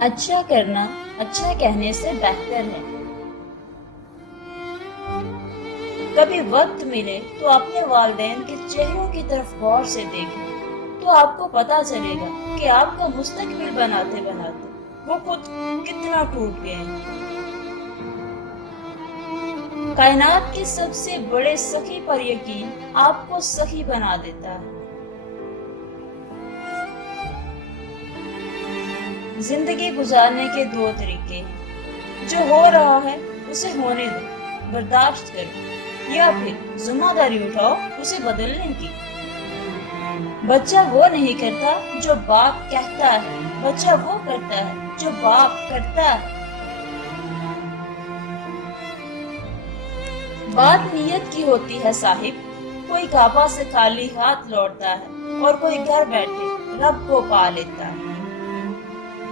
اچھا کرنا اچھا کہنے سے بہتر ہے۔ کبھی وقت ملے تو اپنے والدین کے چہروں کی طرف غور سے دیکھیں، تو آپ کو پتا چلے گا کہ آپ کا مستقبل بناتے بناتے وہ خود کتنا ٹوٹ گئے ہیں۔ کائنات کے سب سے بڑے سخی پر یقین آپ کو سخی بنا دیتا ہے۔ زندگی گزارنے کے دو طریقے ہیں، جو ہو رہا ہے اسے ہونے دو، برداشت کرو، یا پھر ذمہ داری اٹھاؤ اسے بدلنے کی۔ بچہ وہ نہیں کرتا جو باپ کہتا ہے، بچہ وہ کرتا ہے جو باپ کرتا ہے۔ بات نیت کی ہوتی ہے صاحب، کوئی کعبہ سے خالی ہاتھ لوٹتا ہے اور کوئی گھر بیٹھے رب کو پا لیتا ہے۔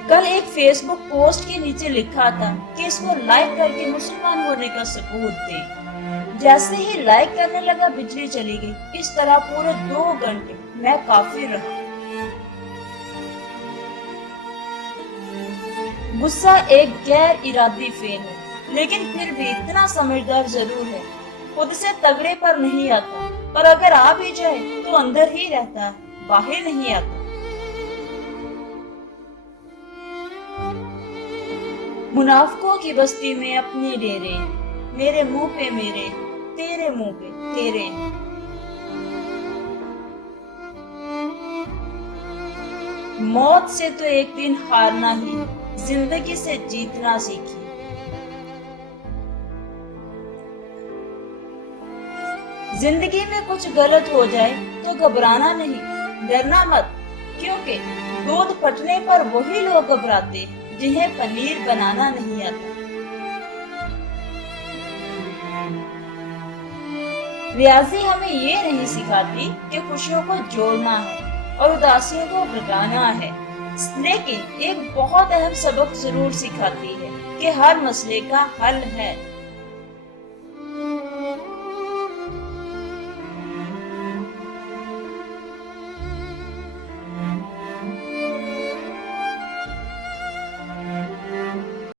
کل ایک فیس بک پوسٹ کے نیچے لکھا تھا کہ اس کو لائک کر کے مسلمان ہونے کا ثبوت دے۔ جیسے ہی لائک کرنے لگا بجلی چلی گئی۔ اس طرح پورے 2 گھنٹے میں کافر رہا۔ غصہ ایک غیر ارادی فعل ہے، لیکن پھر بھی اتنا سمجھدار ضرور ہے، خود سے تگڑے پر نہیں آتا، پر اگر آ بھی جائے تو اندر ہی رہتا ہے، باہر نہیں آتا۔ منافقوں کی بستی میں اپنی ڈیرے، میرے منہ پہ میرے، تیرے منہ پہ تیرے۔ موت سے تو ایک دن ہارنا ہی، زندگی سے جیتنا سیکھی۔ زندگی میں کچھ غلط ہو جائے تو گھبرانا نہیں، ڈرنا مت، کیونکہ دودھ پھٹنے پر وہی لوگ گھبراتے جنہیں پنیر بنانا نہیں آتا۔ ریاضی ہمیں یہ نہیں سکھاتی کہ خوشیوں کو جوڑنا ہے اور اداسیوں کو بھگانا ہے، لیکن ایک بہت اہم سبق ضرور سکھاتی ہے کہ ہر مسئلے کا حل ہے۔